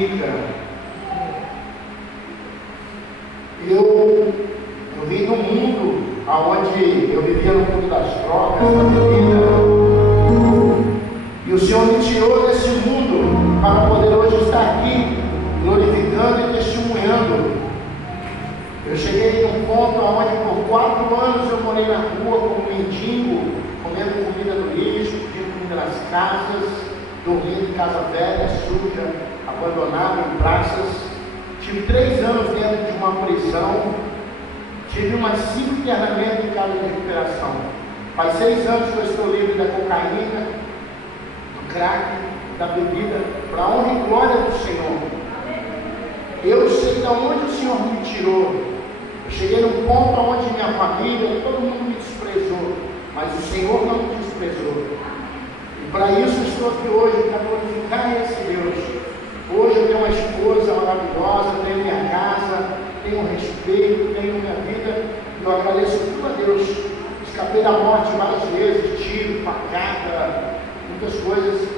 fica. Eu vim de um mundo onde eu vivia no mundo das drogas, da bebida, e o Senhor me tirou desse mundo para poder hoje estar aqui, glorificando e testemunhando. Eu cheguei num ponto onde por 4 anos eu morei na rua como mendigo, comendo comida no lixo, pedindo comida nas casas, dormindo em casa velha, suja, abandonada em praças. Tive 3 anos dentro de uma prisão, tive umas 5 internamentos em casa de recuperação. Faz 6 anos que eu estou livre da cocaína, do crack, da bebida, para a honra e glória do Senhor. Eu sei de onde o Senhor me tirou. Eu cheguei num ponto onde minha família, todo mundo me desprezou, mas o Senhor não me desprezou. E para isso estou aqui hoje, para glorificar esse Deus. Hoje eu tenho uma esposa maravilhosa, tenho minha casa, tenho respeito, tenho minha vida. E eu agradeço tudo a Deus. Escapei da morte várias vezes, tiro, facada, muitas coisas.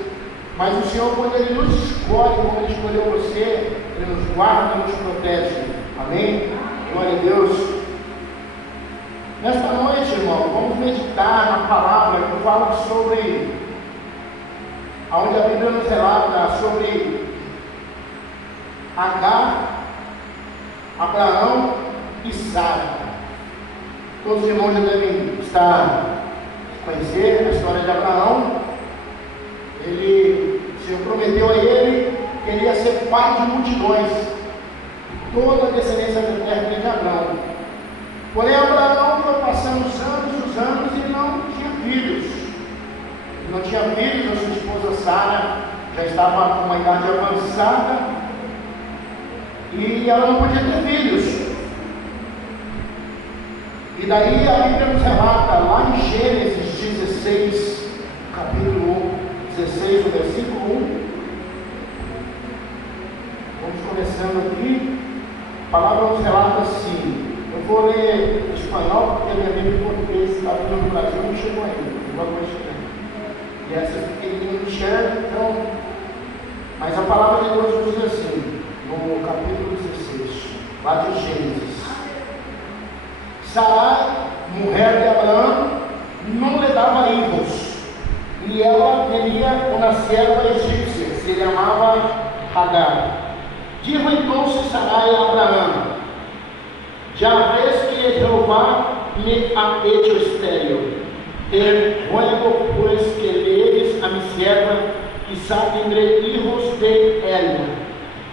Mas o Senhor, quando Ele nos escolhe, como Ele escolheu você, Ele nos guarda e nos protege. Amém? Glória a Deus. Nesta noite, irmão, vamos meditar na palavra que fala sobre, onde a Bíblia nos relata sobre Agar, Abraão e Sara. Todos os irmãos já devem conhecer a história de Abraão. O Senhor prometeu a ele que ele ia ser pai de multidões. Toda a descendência da terra vem de Abraão. Porém, Abraão foi passando os anos e não tinha filhos. Ele não tinha filhos, a sua esposa Sara já estava com uma idade avançada e ela não podia ter filhos. E daí a Bíblia nos relata lá em Gênesis 16, capítulo 16, o versículo 1. Vamos começando aqui. A palavra nos relata assim. Eu vou ler em espanhol, porque a minha Bíblia em português está vindo no Brasil, não chegou ainda. Igual e essa pequenininha não enxerga, então. Mas a palavra de Deus diz assim, no capítulo 16, lá de Gênesis: Sarai, mulher de Abraão, não lhe dava filhos, e ela teria uma serva egípcia, se chamava Agar. Dijo entonces Sarai a Abraão: já ves que Jehová me ha hecho estéril, te ruego pues que leves a mi serva, quizá tendré hijos de ella.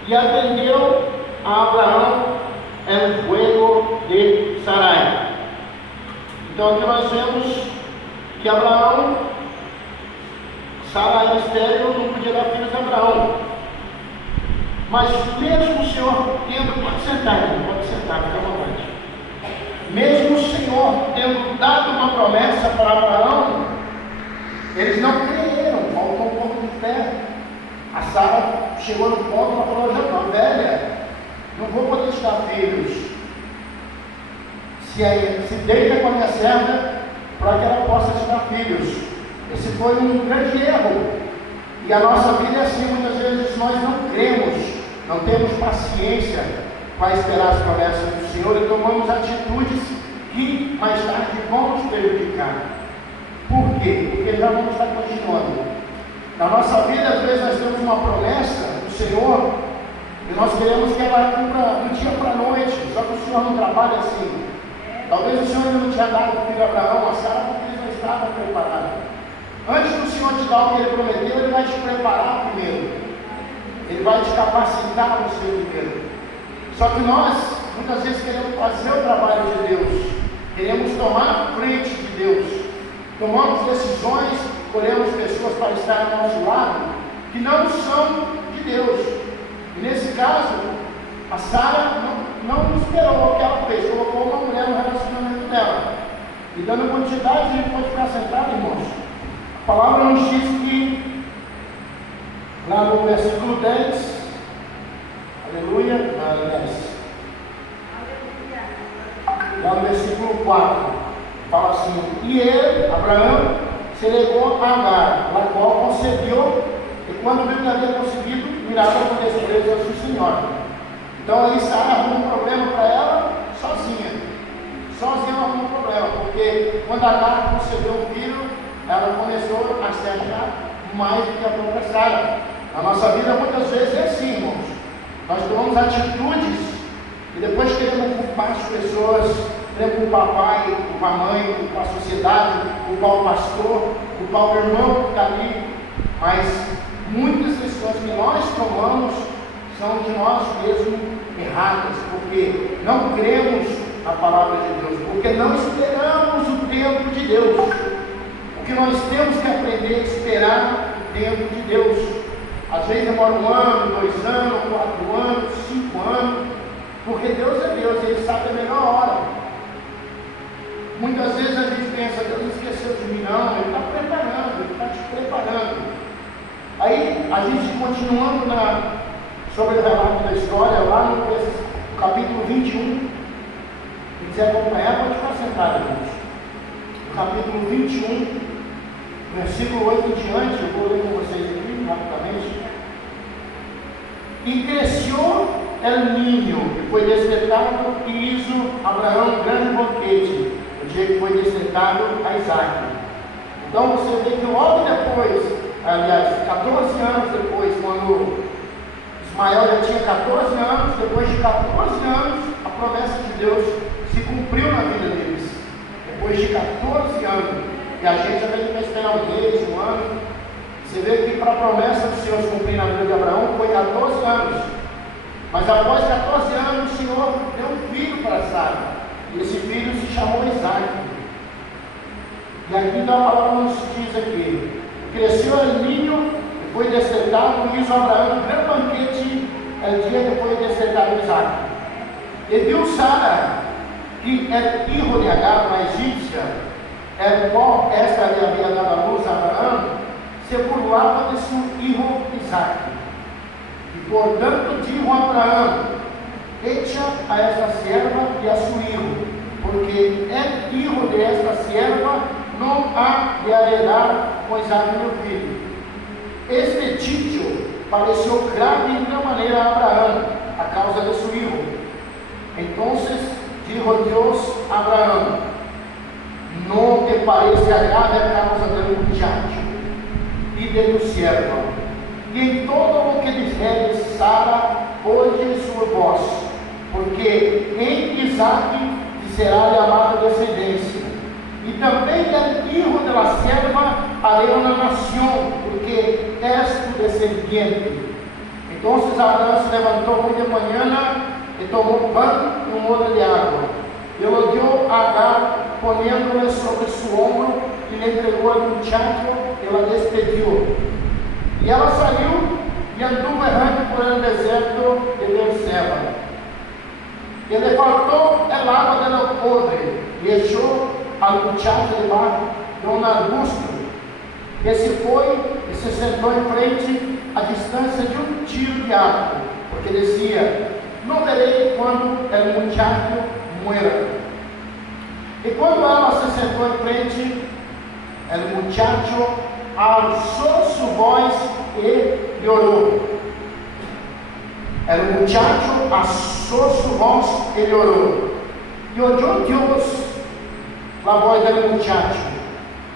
E atendeu a Abraão el ruego de Sarai. Então aqui nós vemos que Abraão, Sarai estéril, não podia dar filhos a Abraão. Mas mesmo o Senhor tendo, pode sentar, fica à vontade. Mesmo o Senhor tendo dado uma promessa para Abraão, eles não creram, faltou um pouco de fé. A Sara chegou no ponto e falou: já estou velha, não vou poder te dar filhos. Se deita com a minha serva para que ela possa te dar filhos. Esse foi um grande erro. E a nossa vida é assim, muitas vezes nós não cremos, não temos paciência para esperar as promessas do Senhor e tomamos atitudes que mais tarde vão nos prejudicar. Por quê? Porque já vamos estar continuando. Na nossa vida, às vezes nós temos uma promessa do Senhor e nós queremos que ela cumpra do dia para a noite, só que o Senhor não trabalha assim. Talvez o Senhor ainda não tinha dado o filho a Abraão, a Sara, porque eles não estavam preparados. Antes do Senhor te dar o que Ele prometeu, Ele vai te preparar primeiro. Ele vai te capacitar você primeiro. Só que nós, muitas vezes, queremos fazer o trabalho de Deus. Queremos tomar a frente de Deus. Tomamos decisões, escolhemos pessoas para estar ao nosso lado, que não são de Deus. E nesse caso, a Sara não esperou o que ela fez, colocou uma mulher no relacionamento dela. E dando quantidade, a gente pode ficar sentado, irmãos. A palavra nos diz que, lá no versículo 10, aleluia, 10, lá no versículo 4, fala assim: e ele, Abraão, se legou a Agar, a qual concebeu E quando viu que havia conseguido, mirava com desprezo a sua senhora. Então aí Sara arrumou um problema para ela sozinha. Sozinha ela arrumou um problema, porque quando Agar concebeu um filho, ela começou a se achar mais do que a própria Sara. A nossa vida muitas vezes é assim, irmãos. Nós tomamos atitudes e depois queremos culpar as pessoas, queremos culpar o pai, culpar a mãe, culpar a sociedade, culpar o pastor, culpar o irmão que está ali. Mas muitas decisões que nós tomamos são de nós mesmos erradas, porque não cremos na palavra de Deus, porque não esperamos o tempo de Deus. O que nós temos que aprender é esperar o tempo de Deus. Às vezes demora 1 ano, 2 anos, 4 anos, 5 anos, porque Deus é Deus, Ele sabe a melhor hora. Muitas vezes a gente pensa, Deus esqueceu de mim. Não, Ele está preparando, Ele está te preparando. Aí, a gente continuando sobre o relato da história, lá no capítulo 21, se quiser acompanhar, pode ficar sentado, gente. No capítulo 21, versículo 8 em diante, eu vou ler com vocês aqui, rapidamente. E cresceu El Niño, que foi destetado, e hizo Abraão um grande banquete, no dia que foi destetado a Isaac. Então você vê que logo depois, aliás, 14 anos depois, quando Ismael já tinha 14 anos, depois de 14 anos, a promessa de Deus se cumpriu na vida deles. Depois de 14 anos, e a gente também vai esperar um mês, 1 ano. Você vê que para a promessa do Senhor se cumprir na vida de Abraão foi 14 anos. Mas após 14 anos, o Senhor deu um filho para Sara. E esse filho se chamou Isaac. E aqui então a palavra nos diz aqui: cresceu El Niño, e foi destetado, e hizo Abraão um grande banquete el dia que foi destetado Isaac. E viu Sara que é filho de Agar, uma egípcia, el qual esta lhe havia dado a luz a Abraão, se burlava de seu filho Isaac. E portanto dijo Abraão: echa a esta sierva e a su hijo, porque el hijo de esta sierva não há de heredar com Isaac meu filho. Este título pareceu grave de uma maneira a Abraão, a causa de seu hijo. Então dijo Deus a Abraão: não te parece grave a causa do muchacho e de tu sierva. E em todo o que disseres Sara, ouve sua voz, porque em Isaac será-lhe amada descendência. E também del hijo de la sierva haré una nación, porque és tu descendiente. Então Abraão se levantou muy de manhã e tomou pan e um odre de água. E lo dio a Agar, poniéndole sobre su ombro, e le entregou al muchacho e la despediu. E ela saiu e anduvo errante por el deserto de Beerseba. E le faltou el agua del odre, e echou al muchacho debaixo de um arbusto. Esse foi e se sentou em frente a distância de um tiro de arco, porque dizia: não verei quando o muchacho muera. E quando ela se sentou em frente, o muchacho alçou sua voz e orou. O muchacho alçou sua voz e orou. E oyó Deus a voz do muchacho,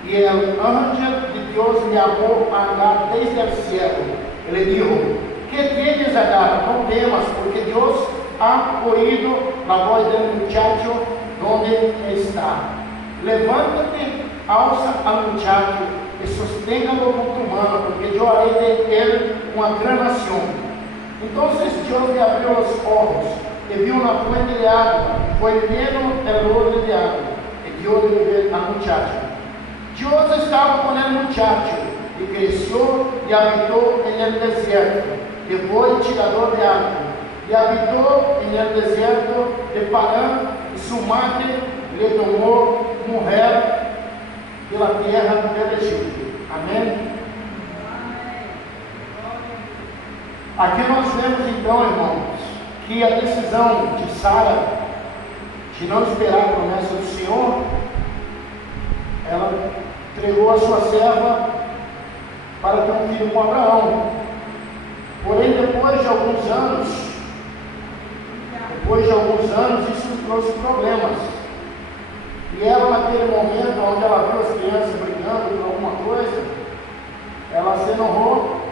e o ángel de Deus lhe amou a Agar desde o cielo. Ele disse: que tienes, Agar? Não temas, porque Deus ha oído a voz do muchacho donde está. Levanta-te, alça al muchacho e sosténgalo con tu mano, porque eu haré de ele uma grande nação. Então Deus lhe abriu os olhos e viu uma fuente de água, foi lleno el odre de água. Dio de beber al muchacho. Dios estaba con el muchacho y creció y habitó en el desierto, y fue tirador de agua, y habitó en el desierto de Parán, y su madre le tomó mujer de la tierra del Egipto. Amém? Aqui nós vemos então, irmãos, que a decisão de Sara de não esperar a promessa do Senhor, ela entregou a sua serva para ter um filho com Abraão. Porém, depois de alguns anos, isso trouxe problemas. E ela, naquele momento, onde ela viu as crianças brigando por alguma coisa, ela se enojou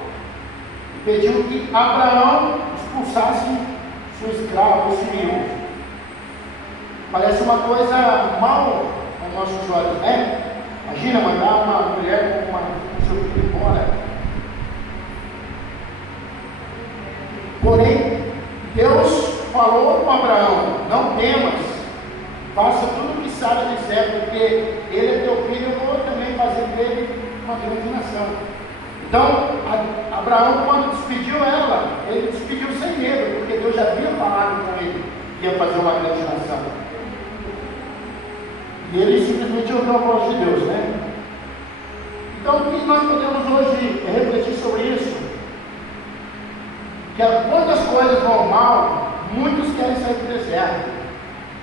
e pediu que Abraão expulsasse sua escrava, o filho. Parece uma coisa mal aos nossos olhos, né? Imagina mandar uma mulher com seu filho embora. Porém, Deus falou com Abraão: não temas, faça tudo o que sabe dizer, porque ele é teu filho, eu vou também fazer dele uma grande nação. Então, Abraão, quando despediu ela, ele despediu sem medo, porque Deus já havia falado com ele que ia fazer uma grande nação. E ele simplesmente ouviu a voz de Deus, né? Então, o que nós podemos hoje refletir sobre isso? Que quando as coisas vão mal, muitos querem sair do deserto,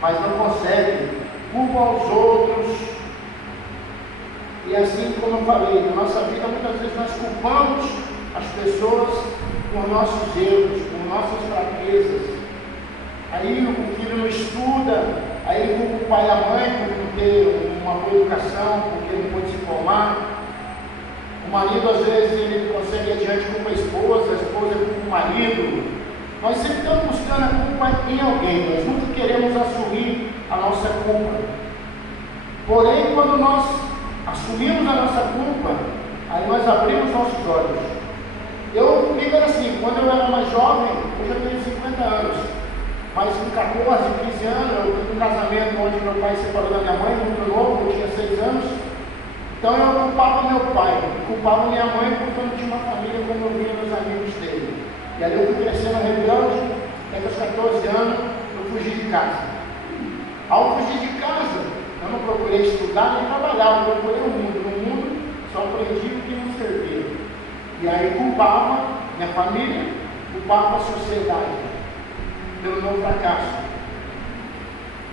mas não conseguem, culpam aos outros. E assim como eu falei, na nossa vida muitas vezes nós culpamos as pessoas por nossos erros, por nossas fraquezas. Aí o filho não estuda, aí ele culpa o pai e a mãe por não ter uma boa educação, porque ele não pode se formar. O marido às vezes ele consegue ir adiante com a esposa culpa o marido. Nós sempre estamos buscando a culpa em alguém, nós nunca queremos assumir a nossa culpa. Porém, quando nós assumimos a nossa culpa, aí nós abrimos nossos olhos. Comigo era assim, quando eu era mais jovem, eu já tenho 50 anos, mas com 14, 15 anos, eu tive um casamento onde meu pai se separou da minha mãe, muito novo, eu tinha 6 anos. Então eu culpava meu pai, culpava minha mãe porque eu não tinha uma família como eu via meus amigos dele. E ali eu fui crescendo rebelde, até que aos 14 anos eu fugi de casa. Ao fugir de casa, eu não procurei estudar nem trabalhar, eu procurei o mundo. No mundo só aprendi o que não servia. E aí culpava minha família, culpava a sociedade pelo meu fracasso.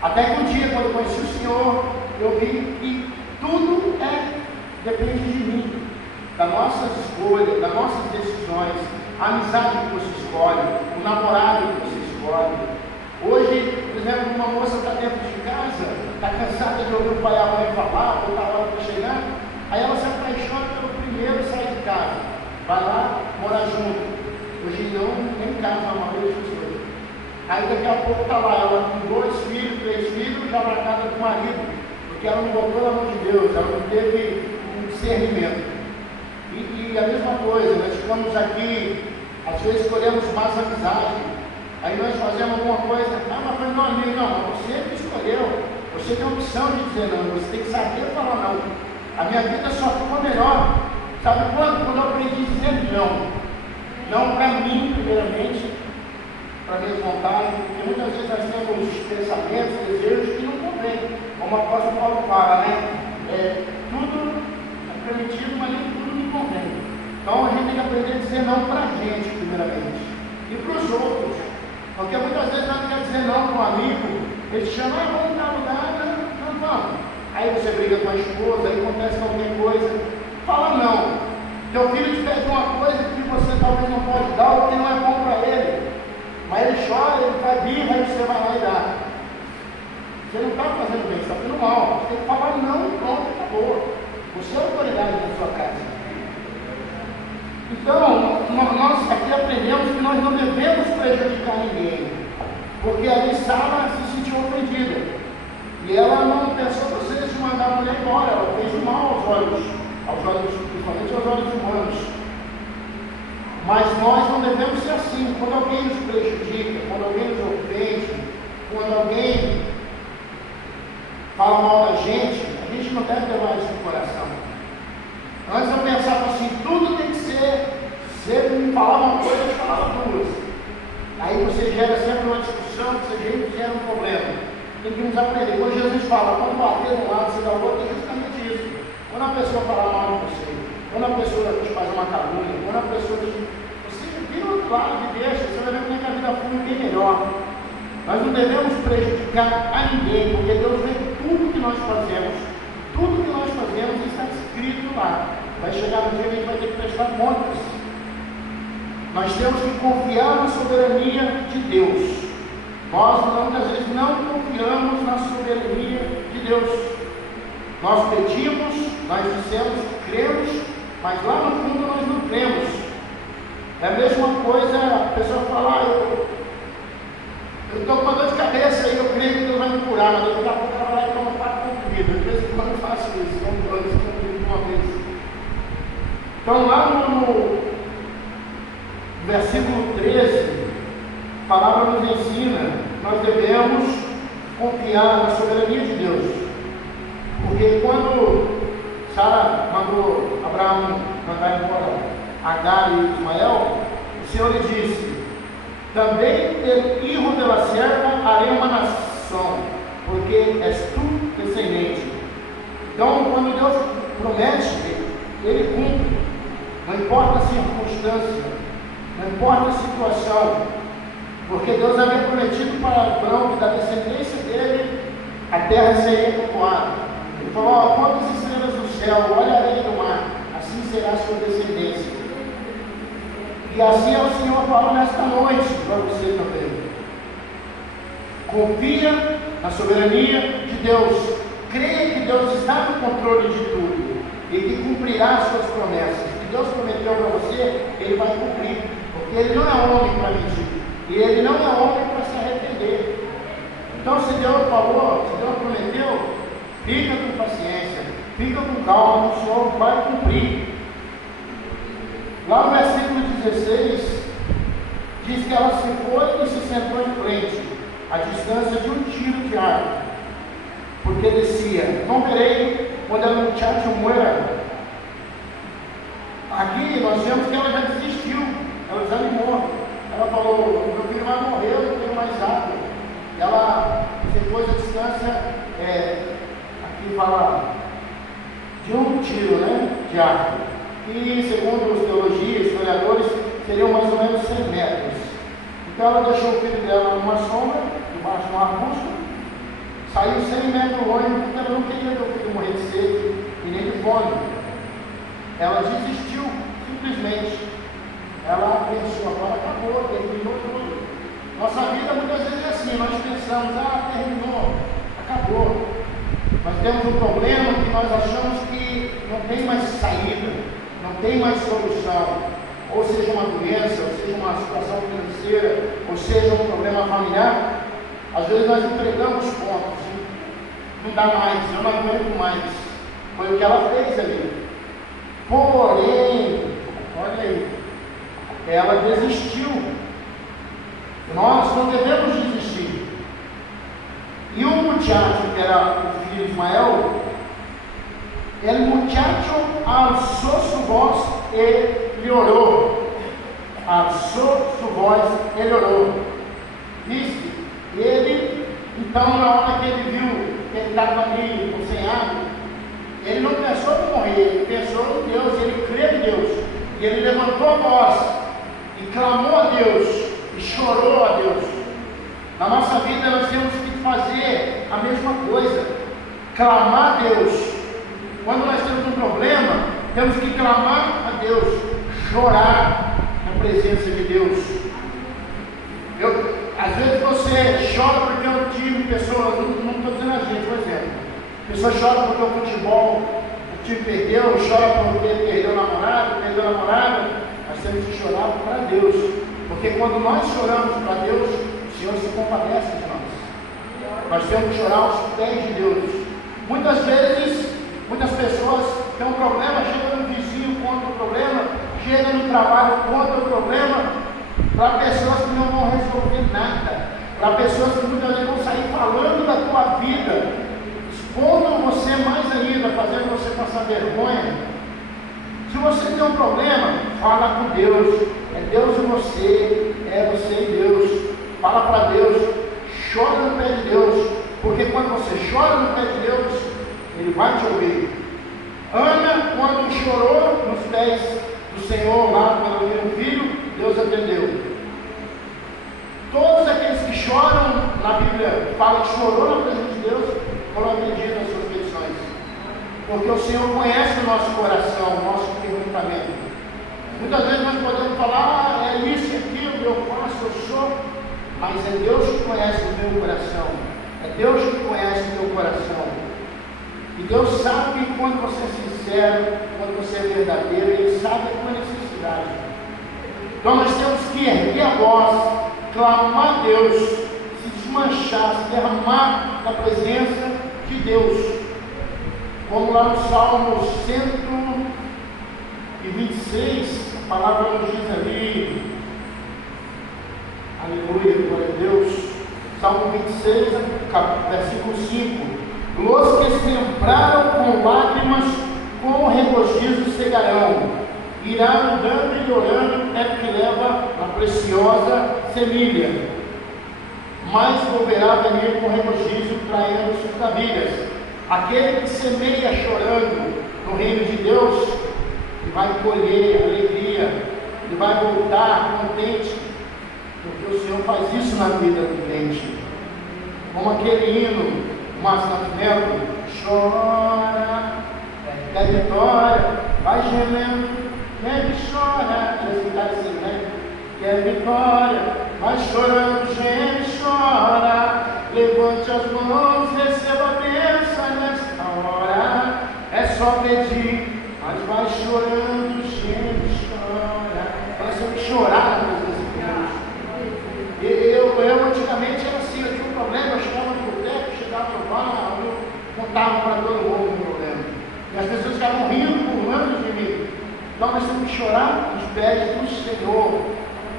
Até que um dia, quando eu conheci o Senhor, eu vi que tudo depende de mim, das nossas escolhas, das nossas decisões, a amizade que você escolhe, o namorado que você escolhe. Hoje, por exemplo, uma moça está dentro de casa, está cansada de ouvir o pai e a mãe falar, ou está a hora para chegar, aí ela se apaixona pelo primeiro e sai de casa, vai lá morar junto. Hoje não, nem casa, a maioria das pessoas. Aí daqui a pouco está lá, ela com 2 filhos, 3 filhos, já marcada com o marido, porque ela não botou na mão de Deus, ela não teve um discernimento. E a mesma coisa, nós ficamos aqui, às vezes escolhemos más amizade, aí nós fazemos alguma coisa, mas foi meu amigo, não, mas você que escolheu, você tem a opção de dizer não, você tem que saber falar não. A minha vida só ficou melhor, sabe quando? Quando eu aprendi a dizer não. Não para mim, primeiramente, para minhas vontades, porque muitas vezes nós temos pensamentos, desejos que não convém, como o apóstolo Paulo fala, né? Tudo é permitido, mas nem tudo me convém. Então a gente tem que aprender a dizer não para a gente, primeiramente, e para os outros, porque muitas vezes nós não queremos dizer não para um amigo, ele chama, vamos dar lugar, não vamos. Aí você briga com a esposa, aí acontece qualquer coisa, fala não. Teu filho te pede uma coisa que você talvez não pode dar, ou que não é bom para ele. Mas ele chora, ele vai vir, aí você vai lá e dá. Você não está fazendo bem, você está fazendo mal. Você tem que falar não e pronto, acabou. Você é a autoridade da sua casa. Então, nós aqui aprendemos que nós não devemos prejudicar ninguém. Porque ali Sara se sentiu ofendida. E ela não pensou vocês de mandar a mulher embora, ela fez o mal aos olhos, principalmente aos olhos humanos. Mas nós não devemos ser assim. Quando alguém nos prejudica, quando alguém nos ofende, quando alguém fala mal da gente não deve levar isso no coração. Antes eu pensava assim, tudo tem que ser, se ele me falar uma coisa, eu falava 2. Aí você gera sempre uma discussão, você gera um problema. Tem que nos aprender. Quando Jesus fala, quando bater um lado, você dá o outro, é justamente isso. Quando a pessoa fala mal de você, quando a pessoa te faz uma calúnia, quando a pessoa te... Você vira outro lado e deixa, você vai ver como é que a vida flui bem melhor. Nós não devemos prejudicar a ninguém, porque Deus vê tudo que nós fazemos. Tudo que nós fazemos está escrito lá. vai chegar no dia que a gente vai ter que prestar contas. Nós temos que confiar na soberania de Deus. Nós muitas vezes não confiamos na soberania de Deus. Nós pedimos, nós dissemos que cremos, mas lá no fundo nós não cremos. É a mesma coisa, a pessoa fala, eu estou com uma dor de cabeça e eu creio que Deus vai me curar, mas daqui a pouco ela vai lá e toma 4 comprimidos. Às vezes quando eu faço isso, tomo 2 comprimidos uma vez. Então lá no versículo 13, a palavra nos ensina, nós devemos confiar na soberania de Deus. Porque quando Sara mandou Abraão mandar embora Agar e Ismael, o Senhor lhe disse: também pelo filho da serva harei uma nação, porque és tu descendente. Então, quando Deus promete, Ele cumpre. Não importa a circunstância, não importa a situação, porque Deus havia prometido para Abraão que da descendência dele a terra seria povoada. Ele falou: quantas estrelas do céu, olha a areia do mar, assim será a sua descendência. E assim é o Senhor falando nesta noite para você também. Confia na soberania de Deus. Creia que Deus está no controle de tudo e que cumprirá as suas promessas. O que Deus prometeu para você, Ele vai cumprir. Porque Ele não é homem para mentir. E Ele não é homem para se arrepender. Então, se Deus falou, se Deus prometeu, fica com paciência, fica com calma, o Senhor vai cumprir. Lá no versículo 16, diz que ela se foi e se sentou em frente, a distância de um tiro de arco, porque descia: não verei quando ela muchacho muera. Aqui nós vemos que ela já desistiu, ela desanimou. Ela falou: meu filho vai morrer, eu não tenho mais água. Ela se pôs a distância, aqui fala de um tiro, de arco. E segundo os teologias, historiadores, seriam mais ou menos 100 metros. Então ela deixou o filho dela numa sombra, debaixo de um arbusto, saiu 100 metros longe, porque ela não queria ver o filho morrer de sede e nem de fome. Ela desistiu, simplesmente. Ela pensou: agora acabou, terminou tudo. Nossa vida muitas vezes é assim, nós pensamos: terminou, acabou. Nós temos um problema que nós achamos que não tem mais saída, não tem mais solução. Ou seja uma doença, ou seja uma situação financeira, ou seja um problema familiar. Às vezes nós entregamos pontos, não dá mais, eu não aguento mais. Foi o que ela fez ali. Porém, olha aí, ela desistiu. Nós não devemos desistir. E o muchacho, que era o filho de Ismael, el muchacho alzó su voz e lhe orou. Alzou su voz e lhe orou. Disse, ele, então, na hora que ele viu que ele estava ali sem água, ele não pensou em morrer, ele pensou em Deus, ele crê em Deus. E ele levantou a voz e clamou a Deus e chorou a Deus. Na nossa vida nós temos que fazer a mesma coisa, clamar a Deus. Quando nós temos um problema, temos que clamar a Deus, chorar na presença de Deus. Às vezes você chora porque eu tive pessoas, não estou dizendo a gente, por exemplo, a pessoa chora porque o futebol, o time perdeu, chora porque perdeu o namorado, perdeu a namorada. Nós temos que chorar para Deus, porque quando nós choramos para Deus, o Senhor se compadece de nós. Nós temos que chorar aos pés de Deus. Muitas vezes, muitas pessoas têm um problema, chega no vizinho, conta o problema, chega no trabalho, conta o problema, para pessoas que não vão resolver nada, para pessoas que muitas vezes vão sair falando da tua vida, expondo você mais ainda, fazendo você passar vergonha. Se você tem um problema, fala com Deus. É Deus e você, é você e Deus. Fala para Deus, chora no pé de Deus, porque quando você chora no pé de Deus, Ele vai te ouvir. Ana, quando chorou nos pés do Senhor, lá quando viu o filho, Deus atendeu. Todos aqueles que choram, na Bíblia fala que chorou na presença de Deus, foram atendidos às suas petições. porque o Senhor conhece o nosso coração, o nosso quebrantamento. Muitas vezes nós podemos falar, é isso e aquilo, eu faço, eu sou, mas é Deus que conhece o meu coração, é Deus que conhece o teu coração. E Deus sabe quando você é sincero, quando você é verdadeiro, Ele sabe a tua necessidade. Então nós temos que erguer a voz, clamar a Deus, se desmanchar, se derramar na presença de Deus. Como lá no Salmo 126, a palavra nos diz ali, aleluia, glória a Deus, Salmo 26, versículo 5: Os que sembraram com lágrimas, com regozijo cegarão, irá andando e orando, é que leva a preciosa semilha, mas volverá venir com regozijo, traindo suas gavilhas. Aquele que semeia chorando no reino de Deus, ele vai colher alegria, ele vai voltar contente, porque o Senhor faz isso na vida do crente. Como aquele hino, Márcio Nascimento, chora, da vitória, vai gemendo, quem chora, que é vitória, vai chorando, gente, chora, levante as mãos, receba a bênção nesta hora, é só pedir, mas vai chorando, gente, chora, nós temos que chorar na presença de Deus. Eu antigamente era assim, eu tinha um problema, eu chegava no boteco, chegava no bar, eu contava para todo mundo o problema, e as pessoas ficavam rindo, pulando de mim. Então nós temos que chorar nos pés do Senhor.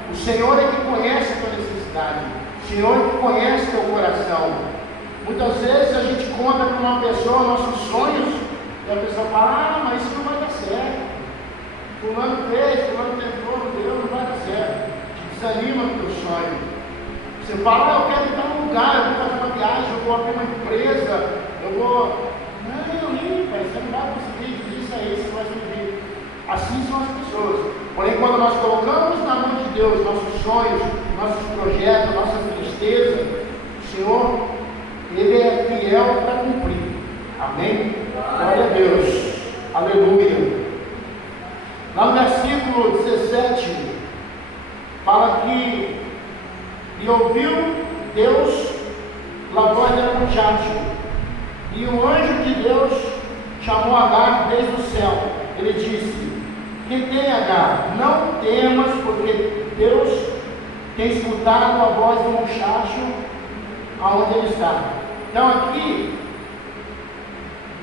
O Senhor é que conhece a tua necessidade, o Senhor é que conhece o teu coração. Muitas vezes a gente conta para uma pessoa nossos sonhos, e a pessoa fala, mas isso não vai dar certo, fulano fez, fulano tentou, não deu, não vai dar certo, te desanima com o teu sonho. Você fala, eu quero ir para um lugar, eu vou fazer uma viagem, eu vou abrir uma empresa, eu vou... Não, limpa, você não vai conseguir, diz isso aí, você vai subir. Assim são as pessoas. Porém, quando nós colocamos na mão de Deus nossos sonhos, nossos projetos, nossas tristezas, o Senhor, Ele é fiel para cumprir. Amém? Glória a Deus. Aleluia. Lá no versículo 17, fala que e ouviu Deus lavou a conchate, e o anjo de Deus chamou Agar desde o céu. Ele disse: que tem, Agar, não temas, porque Deus tem escutado a voz do muchacho aonde ele está. Então aqui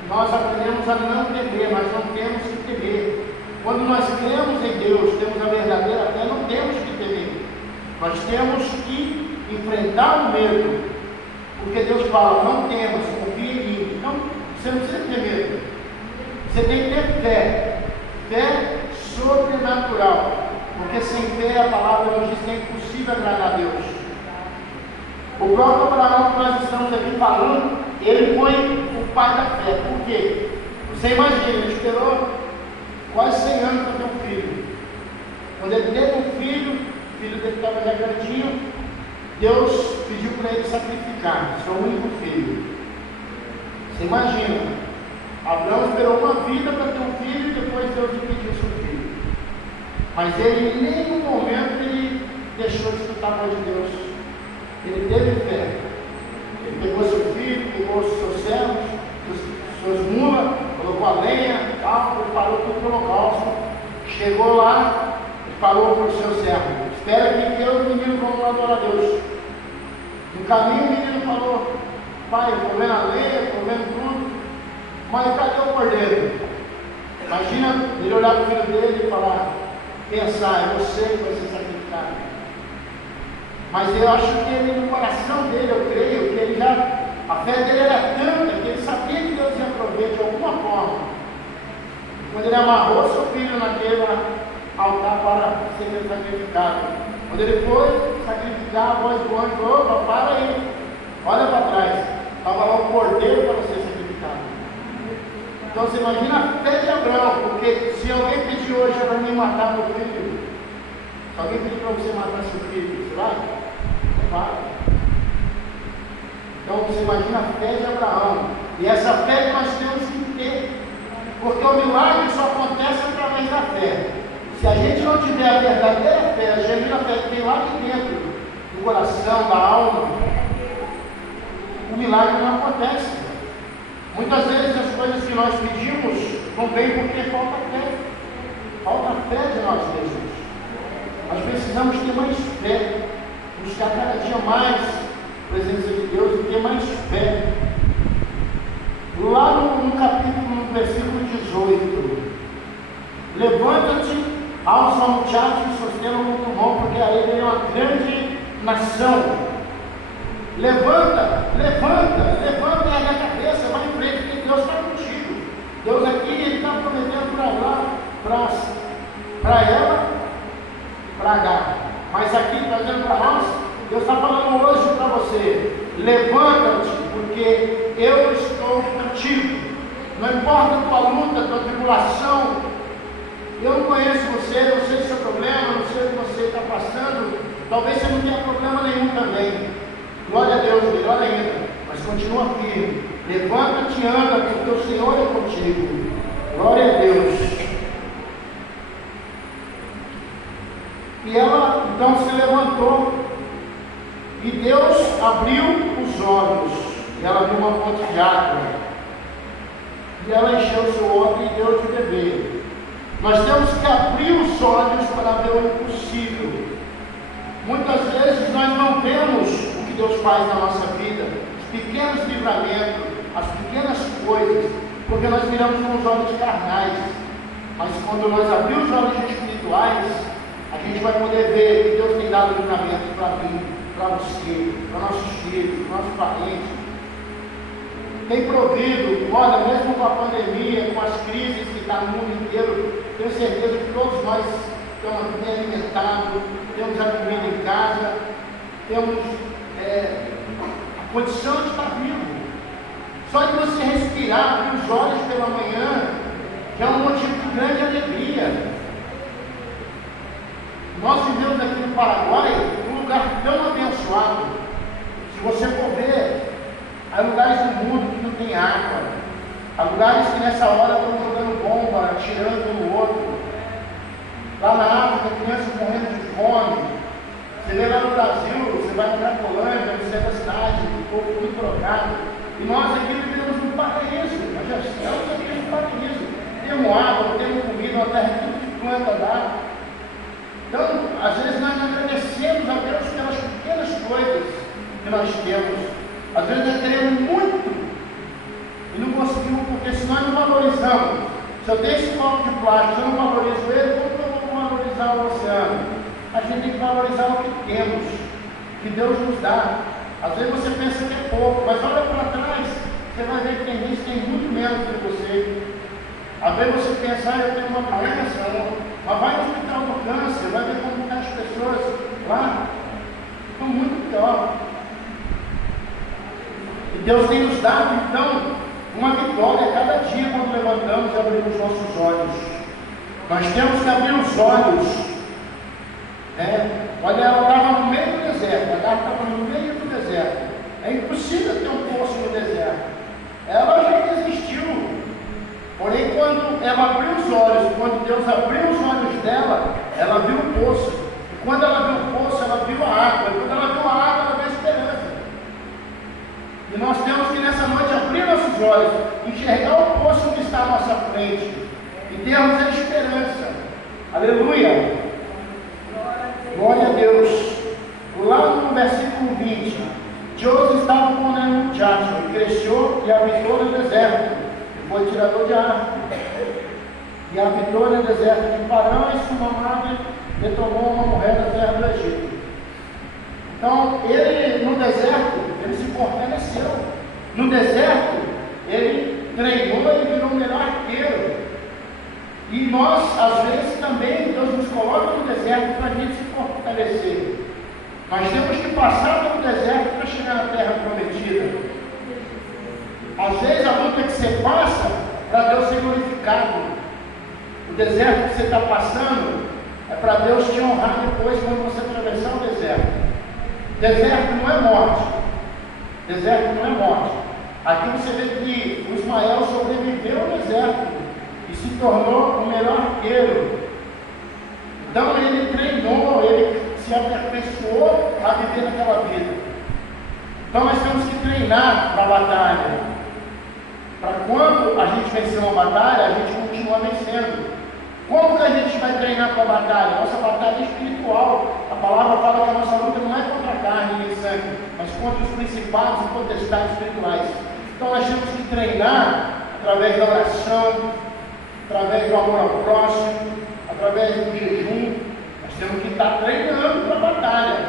nós aprendemos a não temer, nós não temos que temer. Quando nós cremos em Deus, temos a verdadeira fé, não temos que temer. Nós temos que enfrentar o medo, porque Deus fala, não temas, confia em mim. Então você não precisa ter medo, você tem que ter fé, fé sobrenatural, porque sem fé a palavra nos diz que é impossível agradar a Deus. O próprio Abraão que nós estamos aqui falando, ele foi o pai da fé. Por quê? Você imagina, ele esperou quase 100 anos para ter um filho. Quando ele teve um filho, o filho dele estava já grandinho, Deus pediu para ele sacrificar seu único filho. Você imagina, Abraão esperou uma vida para ter um filho e depois Deus lhe pediu seu filho. Mas ele em nenhum momento ele deixou de escutar a voz de Deus. Ele teve fé. Ele pegou seu filho, pegou os seus servos, suas mulas, colocou a lenha, tal, preparou tudo para o holocausto. Chegou lá e falou para o seu servo: espera que eu e o menino vamos adorar a Deus. No caminho o menino falou: pai, estou vendo a lenha, estou vendo tudo, mas cadê o cordeiro? Imagina ele olhar para o filho dele e falar, pensar, é você que vai ser sacrificado. Mas eu acho que ele, no coração dele, eu creio que ele já, a fé dele era tanta que ele sabia que Deus ia prover de alguma forma. Quando ele amarrou seu filho naquele altar para ser sacrificado, quando ele foi sacrificar, a voz do anjo: opa, para aí, olha para trás, estava lá o cordeiro para ser sacrificado. Então você imagina a fé de Abraão, porque se alguém pedir hoje para mim matar meu filho, se alguém pedir para você matar seu filho, você vai? Não vai. Então você imagina a fé de Abraão, e essa fé que nós temos que ter, Porque o milagre só acontece através da fé. Se a gente não tiver a verdadeira fé, a genuína fé que tem lá de dentro do coração, da alma, o milagre não acontece. Muitas vezes as coisas que nós pedimos não vêm porque falta fé. Falta fé de nós mesmos. Nós precisamos ter mais fé, buscar cada dia mais a presença de Deus e ter mais fé. Lá no capítulo, no versículo 18: levanta-te, alça ao muchacho e sustenta com tu mão, porque a ele é uma grande nação. Levanta, ergue a cabeça, vai em frente, porque Deus está contigo. Deus aqui, Ele está prometendo para lá, para ela, para H. Mas aqui, trazendo para nós, Deus está falando hoje para você: levanta-te, porque eu estou contigo. Não importa a tua luta, a tua tribulação. Eu não conheço você, não sei o seu problema, não sei o que você está passando. Talvez você não tenha problema nenhum também. Glória a Deus, melhor ainda. Mas continua firme. Levanta-te e anda, porque o Senhor é contigo. Glória a Deus. E ela então se levantou. E Deus abriu os olhos. E ela viu uma fonte de água. E ela encheu seu odre e deu de beber. Nós temos que abrir os olhos para ver o impossível. Muitas vezes nós não vemos o que Deus faz na nossa vida, os pequenos livramentos, as pequenas coisas, porque nós miramos com os olhos carnais. Mas quando nós abrimos os olhos espirituais, a gente vai poder ver que Deus tem dado livramento para mim, para você, para nossos filhos, para nossos parentes. Tem provido, olha, mesmo com a pandemia, com as crises que está no mundo inteiro, tenho certeza que todos nós estamos bem alimentados, temos a comida em casa, temos a condição de estar vivo. Só de você respirar, abrir os olhos pela manhã, já é um motivo de grande alegria. Nós vivemos aqui no Paraguai, um lugar tão abençoado. Se você for ver, há lugares do mundo que não tem água, há lugares que nessa hora estão jogando bomba, atirando um no outro. Lá na África, crianças morrendo de fome. Você vê lá no Brasil, você vai na Cracolândia, no centro da cidade, um povo muito trocado. E nós aqui vivemos um paraíso, nós já estamos aqui no paraíso. Temos água, temos comida, uma terra tudo de planta dá. Então, às vezes nós agradecemos a Deus pelas pequenas coisas que nós temos. Às vezes nós queremos muito e não conseguimos, porque se nós não valorizamos, se eu tenho esse copo de plástico, se eu não valorizo ele, como eu vou valorizar o oceano? A gente tem que valorizar o que temos, que Deus nos dá. Às vezes você pensa que é pouco, mas olha para trás, você vai ver que tem gente que tem muito menos do que você. Às vezes você pensa, eu tenho uma doença, mas vai no hospital do câncer, vai ver como estão as pessoas lá, estão muito pior. E Deus tem nos dado, então, uma vitória a cada dia quando levantamos e abrimos nossos olhos. Nós temos que abrir os olhos. Olha, ela estava no meio do deserto, ela estava no meio do deserto. É impossível ter um poço no deserto. Ela já desistiu. Porém, quando ela abriu os olhos, quando Deus abriu os olhos dela, ela viu o poço. E quando ela viu o poço, ela viu a água. E quando ela viu a água, ela viu a esperança. E nós temos que nessa noite abrir nossos olhos, enxergar o poço que está à nossa frente e termos a esperança. Aleluia! Glória a Deus! Lá no versículo 20, Deus estava com um muchacho, e cresceu e habitou no deserto, e foi tirador de árvore. E habitou no deserto de Parã, e sua madre retomou uma mulher da terra do Egito. Então, ele no deserto, ele se fortaleceu. No deserto, ele treinou e virou o melhor arqueiro. E nós, às vezes, também, Deus nos coloca no deserto para a gente se fortalecer. Nós temos que passar pelo deserto para chegar na terra prometida. Às vezes, a luta que você passa, para Deus ser glorificado. O deserto que você está passando, é para Deus te honrar depois, quando você atravessar o deserto. Deserto não é morte. Deserto não é morte. Aqui você vê que o Ismael sobreviveu ao deserto. e se tornou o melhor arqueiro. Então ele treinou, ele se aperfeiçoou a viver naquela vida. Então nós temos que treinar para a batalha. Para quando a gente vencer uma batalha, a gente continua vencendo. Como que a gente vai treinar para a batalha? Nossa batalha é espiritual. A palavra fala que a nossa luta não é contra a carne e sangue, mas contra os principados e potestades espirituais. Então nós temos que treinar através da oração, através do amor ao próximo, através do jejum. Nós temos que estar treinando para a batalha.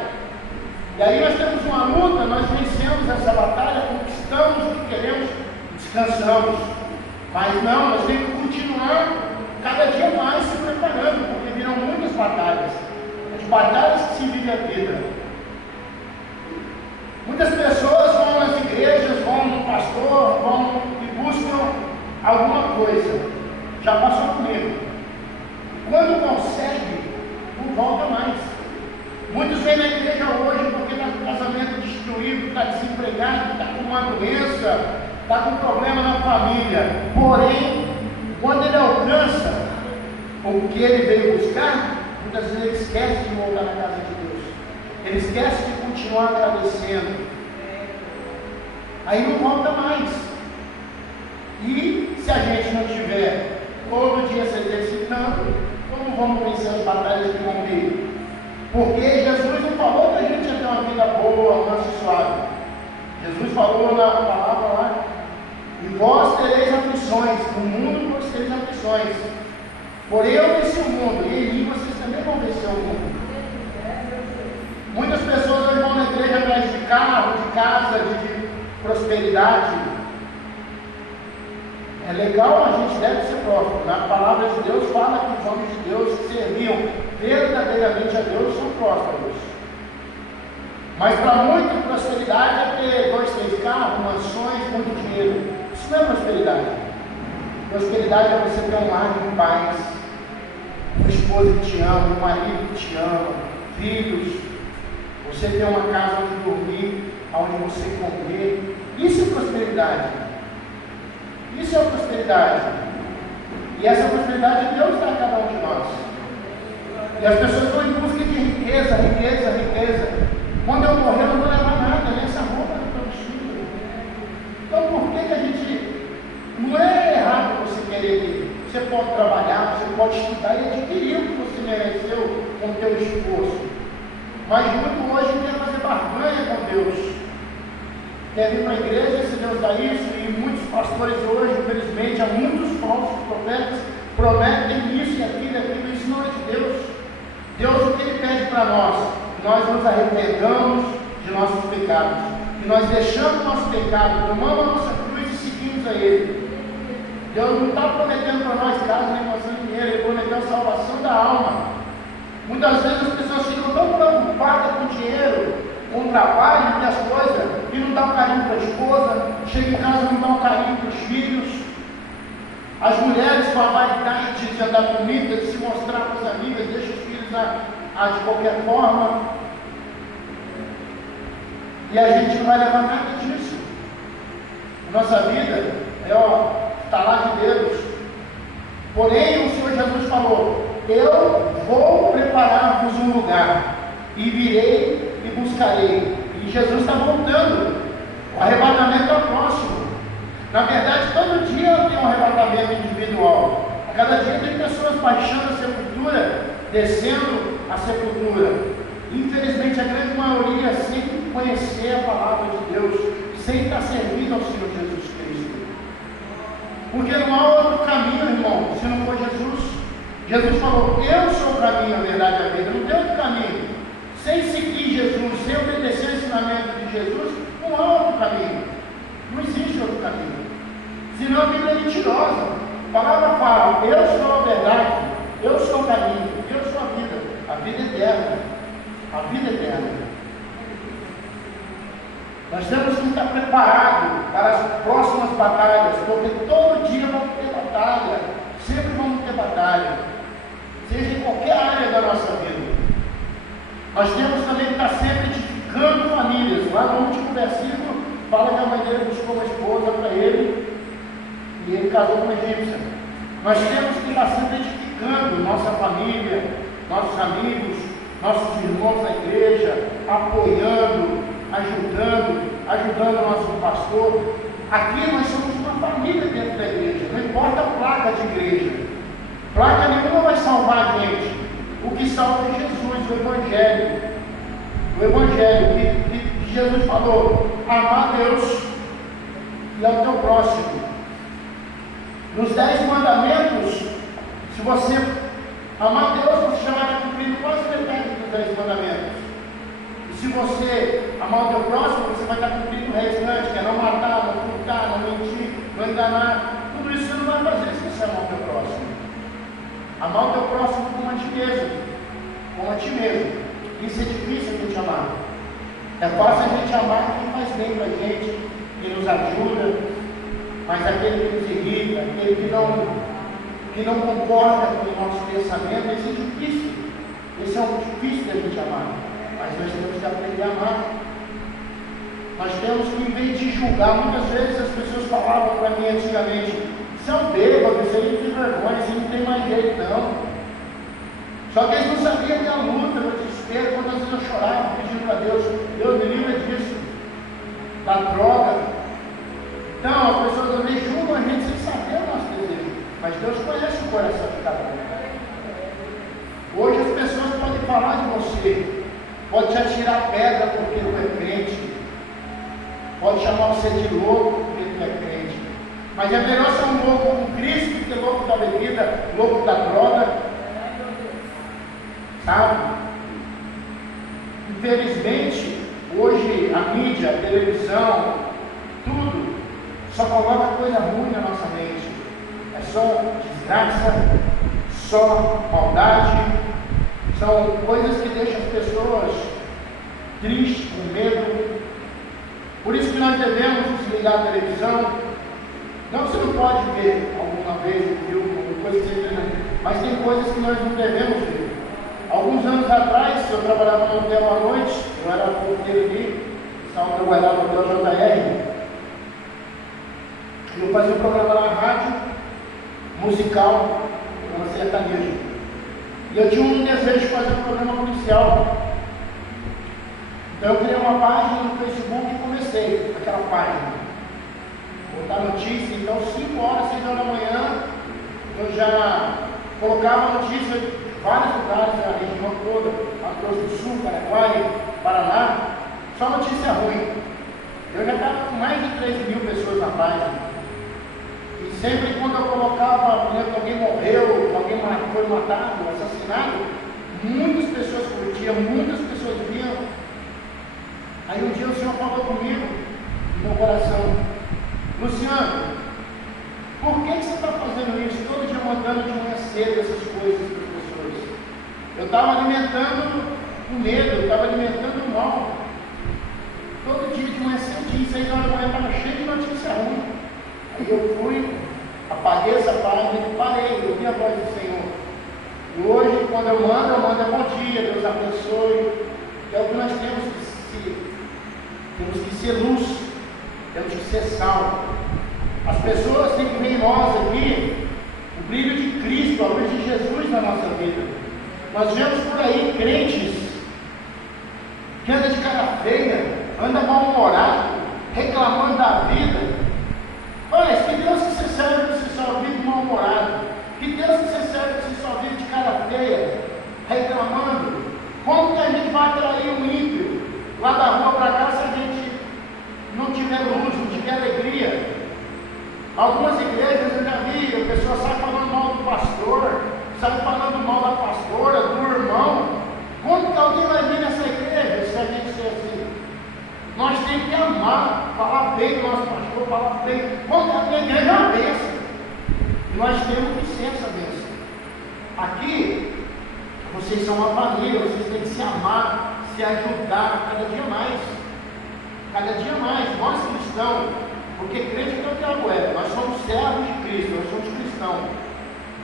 E aí nós temos uma luta, nós vencemos essa batalha, conquistamos o que queremos, descansamos. Mas não, nós temos que continuar cada dia mais se preparando, porque virão muitas batalhas. As batalhas que se vive a vida. Muitas pessoas vão nas igrejas, vão no pastor, vão e buscam alguma coisa. Já passou comigo. Quando consegue, não volta mais. Muitos vêm na igreja hoje porque está com o casamento destruído, está desempregado, está com uma doença, está com um problema na família. Porém, quando ele alcança o que ele veio buscar, muitas vezes ele esquece de voltar na casa de Deus. Ele esquece de continuar agradecendo. Aí não volta mais. E se a gente não tiver todo dia se exercitando, como vamos vencer as batalhas que vão vir? Porque Jesus não falou que a gente ia ter uma vida boa, mansa e suave. Jesus falou na palavra lá: e vós tereis aflições, no mundo vós tereis aflições. Porém eu venci o mundo, e em mim vocês também vão vencer o mundo. Muitas pessoas hoje vão na igreja atrás de carro, de casa, de prosperidade. É legal, a gente deve ser próspero. Na palavra de Deus fala que os homens de Deus que serviam verdadeiramente a Deus são prósperos. Mas para muito, prosperidade é ter 2, 3 carros, mansões, muito dinheiro. Isso não é prosperidade. Prosperidade é você ter um lar de paz, uma esposa que te ama, um marido que te ama, filhos, você ter uma casa onde dormir, onde você comer. Isso é prosperidade. Isso é prosperidade. E essa prosperidade Deus dá a cada um de nós. E as pessoas vão em busca de riqueza, riqueza, riqueza. Quando eu morrer, eu não vou levar nada, nem essa roupa não estou vestindo. Então por que a gente... Não é errado você querer, você pode trabalhar, você pode estudar e adquirir o que você mereceu com o teu esforço. Mas muito hoje quer fazer barganha com Deus. Quer vir para a igreja, se Deus dá isso, e muitos pastores hoje, infelizmente, há muitos falsos profetas, prometem isso e aquilo, isso não é de Deus. Deus, o que Ele pede para nós? Que nós nos arrependamos de nossos pecados, que nós deixamos o nosso pecado, tomamos a nossa cruz e seguimos a Ele. Deus não está prometendo para nós casa, nem mansão, nem dinheiro, Ele prometeu a salvação da alma. Muitas vezes as pessoas ficam tão preocupadas com o dinheiro, com o trabalho, com as coisas, e não dá um carinho para a esposa, chega em casa e não dá um carinho para os filhos. As mulheres com a vaidade de andar bonita, de se mostrar para as amigas, deixa os filhos de qualquer forma. E a gente não vai levar nada disso. Nossa vida é estalar de dedos. Porém, o Senhor Jesus falou: eu vou preparar-vos um lugar, e virei e buscarei. E Jesus está voltando. O arrebatamento é próximo. Na verdade, todo dia tem um arrebatamento individual. A cada dia tem pessoas baixando a sepultura, descendo a sepultura. Infelizmente, a grande maioria sem conhecer a palavra de Deus, sem estar servindo ao Senhor Jesus Cristo. Porque não há outro caminho, irmão, se não for Jesus. Jesus falou: eu sou o caminho, a verdade e a vida. Não tem outro caminho. Sem seguir Jesus, sem obedecer o ensinamento de Jesus, não há outro caminho. Não existe outro caminho. Senão a Bíblia é mentirosa. A palavra fala: eu sou a verdade, eu sou o caminho, eu sou a vida eterna. A vida eterna. Nós temos que estar preparados para as próximas batalhas, porque todo dia vamos ter batalha, sempre vamos ter batalha, seja em qualquer área da nossa vida. Nós temos também que estar sempre edificando famílias. Lá no último versículo fala que a mãe dele buscou uma esposa para ele e ele casou com uma egípcia. Nós temos que estar sempre edificando nossa família, nossos amigos, nossos irmãos da igreja, apoiando, ajudando o nosso pastor. Aqui nós somos uma família dentro da igreja, não importa a placa de igreja. Placa nenhuma vai salvar a gente. O que salva é Jesus, o Evangelho. O Evangelho que Jesus falou: amar a Deus e ao teu próximo. Nos 10 mandamentos, se você amar a Deus, você já vai cumprir quase metade dos 10 mandamentos. E se você amar o teu próximo, você vai estar cumprindo o restante, que é não matar, não furtar, não mentir, não enganar. Tudo isso você não vai fazer se você amar o teu próximo. Amar o teu próximo como a ti mesmo. Como a ti mesmo. Isso é difícil a gente amar. É fácil a gente amar quem faz bem para a gente, que nos ajuda, mas aquele que nos irrita, aquele que não concorda com o nosso pensamento, esse é difícil. Esse é um difícil da gente amar. Mas nós temos que aprender a amar. Nós temos que, em vez de julgar, muitas vezes as pessoas falavam para mim antigamente: você é um bêbado, você não tem vergonha, você não tem mais jeito não. Só que eles não sabiam que a luta, o desespero, quantas vezes eu chorava pedindo para Deus: Deus me livra disso, da droga. Então, as pessoas às vezes julgam a gente sem saber o nosso desejo, mas Deus conhece o coração de cada um. Hoje as pessoas podem falar de você, pode te atirar pedra porque tu é crente, pode chamar você de louco porque tu é crente, mas é melhor ser um louco com Cristo do que louco da bebida, louco da droga, sabe? Infelizmente, hoje a mídia, a televisão, tudo só coloca coisa ruim na nossa mente. É só desgraça, só maldade, são coisas que deixam as pessoas tristes, com medo. Por isso que nós devemos desligar a televisão. Não, você não pode ver alguma vez um filme, alguma coisa que seja, mas tem coisas que nós não devemos ver. Alguns anos atrás, eu trabalhava no hotel à noite, eu era porteiro ali, estava trabalhando no hotel JR. Eu fazia um programa na rádio, musical, uma sertaneja. E eu tinha um desejo de fazer um programa policial. Então eu criei uma página no Facebook e comecei aquela página. Botar notícia, então 5 horas, 6 horas da manhã, eu já colocava notícia de vários lugares da região toda, Mato Grosso do Sul, Paraguai, Paraná, só notícia ruim. Eu já estava com mais de 3.000 pessoas na página. E sempre quando eu colocava, por exemplo, que alguém morreu, que alguém foi matado, assassinado, muitas pessoas curtiam, muitas pessoas viam. Aí um dia o Senhor falou comigo, no meu coração: Luciano, por que você está fazendo isso? Todo dia mandando de manhã cedo essas coisas para as pessoas. Eu estava alimentando o medo, eu estava alimentando o mal. Todo dia de manhã cedinho, 6 horas da manhã, estava cheio de notícia ruim. Aí eu fui, apaguei essa página e parei, eu ouvi a voz do Senhor. E hoje, quando eu mando bom dia, Deus abençoe. É o que nós temos que ser luz, temos que ser sal. As pessoas têm que ver em nós aqui o brilho de Cristo, a luz de Jesus na nossa vida. Nós vemos por aí crentes que andam de cara feia, andam mal-humorado, reclamando da vida. Olha, que Deus que você serve, você só vive mal-humorado. Que Deus que você serve, você só vive de cara feia, reclamando. Como que a gente vai atrair um ímpio lá da rua para cá se a gente não tiver luz, não tiver alegria? Algumas igrejas eu já vi, a pessoa sai falando mal do pastor, sai falando mal da pastora, do irmão. Como que alguém vai vir nessa igreja se a gente ser assim? Nós temos que amar, falar bem do nosso pastor, falar bem. Como que a igreja é uma bênção. E nós temos que ser essa bênção. Aqui, vocês são uma família, vocês têm que se amar, se ajudar cada dia mais. Cada dia mais. Nós cristãos, porque crente que é o diabo é, nós somos servos de Cristo, nós somos cristãos.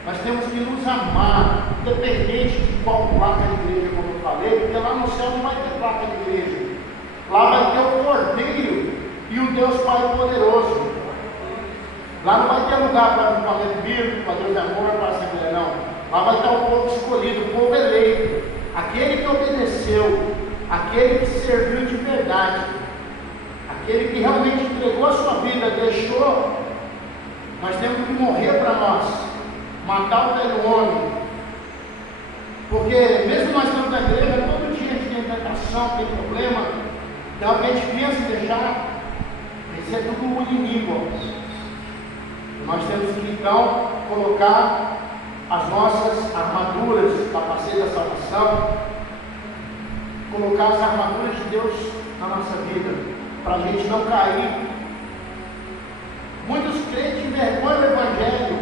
Nós temos que nos amar, independente de qual placa de igreja, como eu falei, porque lá no céu não vai ter placa de igreja. Lá vai ter o Cordeiro e o Deus Pai poderoso. Lá não vai ter lugar para o parlamento bíblico, para Deus de amor, para a Assembleia, não. Lá vai estar o povo escolhido, o povo eleito, aquele que obedeceu, aquele que serviu de verdade, aquele que realmente entregou a sua vida, deixou. Nós temos que morrer para nós, matar o velho homem, porque mesmo nós estamos na igreja, todo dia a gente tem tentação, tem problema, então a gente pensa em deixar, isso é tudo um inimigo. Nós temos que então colocar as nossas armaduras, capacete da salvação, colocar as armaduras de Deus na nossa vida, para a gente não cair. Muitos crentes envergonham o Evangelho,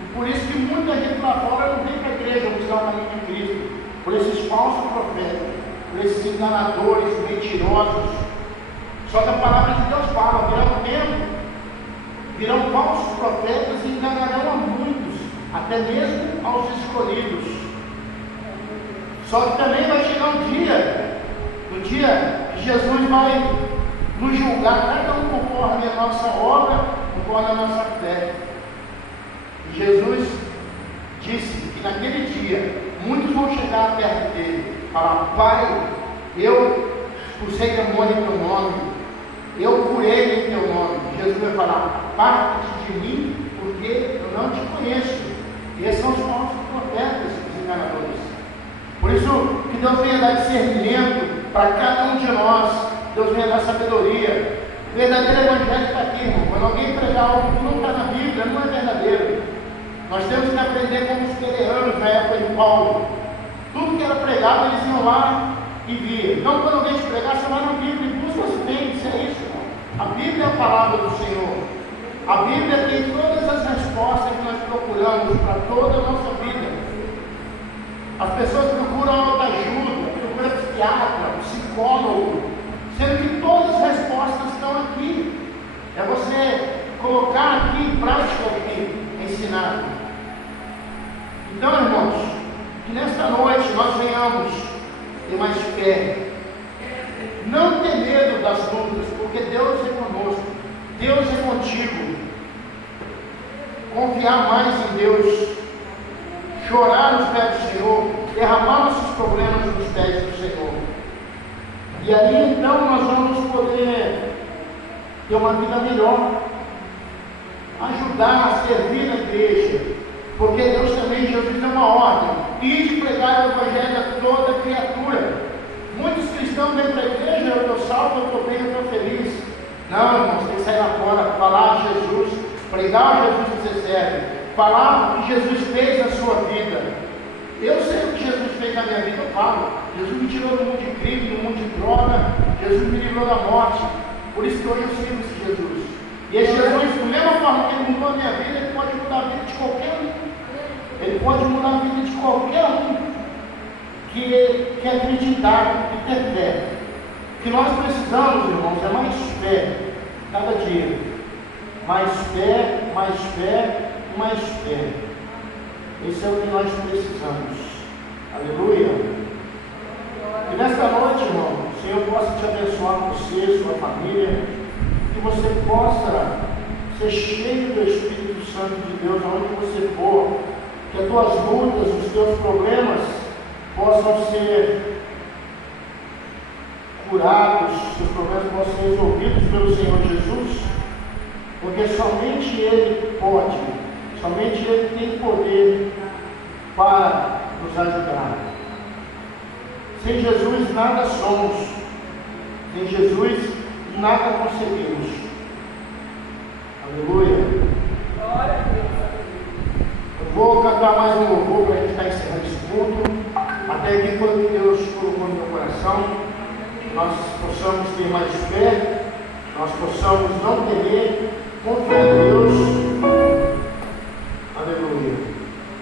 e por isso que muita gente lá fora não vem para a igreja buscar o caminho de Cristo, por esses falsos profetas, por esses enganadores, mentirosos. Só que a palavra de Deus fala: virá um tempo, virão falsos profetas e enganarão a muitos, até mesmo aos escolhidos. Só que também vai chegar um dia, no dia que Jesus vai nos julgar, cada um conforme a nossa obra, conforme a nossa fé. E Jesus disse que naquele dia, muitos vão chegar perto dele, falar: Pai, eu expulsei demônio em teu nome, eu curei em teu nome. Jesus vai falar: parte de mim, porque eu não te conheço. E esses são os falsos profetas, os enganadores. Por isso que Deus venha dar discernimento para cada um de nós. Deus venha dar sabedoria. O verdadeiro evangelho está aqui, irmão. Quando alguém pregar algo que não está na Bíblia, não é verdadeiro. Nós temos que aprender como os bereanos na época de Paulo. Tudo que era pregado, eles iam lá e via. Então, quando alguém te pregar, você vai na Bíblia e busca se tem, isso é isso, irmão. A Bíblia é a palavra do Senhor. A Bíblia tem todas as respostas que nós procuramos para toda a nossa vida. As pessoas procuram autoajuda, procuram psiquiatra, psicólogo, sendo que todas as respostas estão aqui. É você colocar aqui em prática o que é ensinado. Então, irmãos, que nesta noite nós venhamos ter mais fé, não ter medo das dúvidas, porque Deus é conosco, Deus é contigo. Confiar mais em Deus, chorar nos pés do Senhor, derramar nossos problemas nos pés do Senhor. E aí então nós vamos poder ter uma vida melhor, ajudar a servir na igreja, porque Deus também, Jesus deu uma ordem: ide pregar o Evangelho a toda criatura. Muitos cristãos vêm para a igreja: eu estou salvo, eu estou bem, eu estou feliz. Não, irmãos, tem que sair lá fora, falar de Jesus, pregar o Jesus que você serve, falar o que Jesus fez na sua vida. Eu sei o que Jesus fez na minha vida, eu falo. Jesus me tirou do mundo de crime, do mundo de droga, Jesus me livrou da morte. Por isso que hoje eu sirvo esse Jesus. E esse Jesus, da mesma forma que ele mudou a minha vida, ele pode mudar a vida de qualquer um. Ele pode mudar a vida de qualquer um que acreditar, que ter fé. O que nós precisamos, irmãos, é mais fé, cada dia. Mais fé, mais fé, mais fé. Esse é o que nós precisamos. Aleluia. E nesta noite, irmão, o Senhor possa te abençoar, você, sua família, que você possa ser cheio do Espírito Santo de Deus aonde você for, que as tuas lutas, os teus problemas possam ser curados, os seus problemas possam ser resolvidos pelo Senhor Jesus, porque somente Ele pode, somente Ele tem poder para nos ajudar. Sem Jesus nada somos, sem Jesus nada conseguimos. Aleluia. Eu vou cantar mais um louvor para a gente estar encerrando esse culto. Até aqui foi o que Deus colocou no meu coração. Nós possamos ter mais fé, nós possamos não temer, confiar em Deus.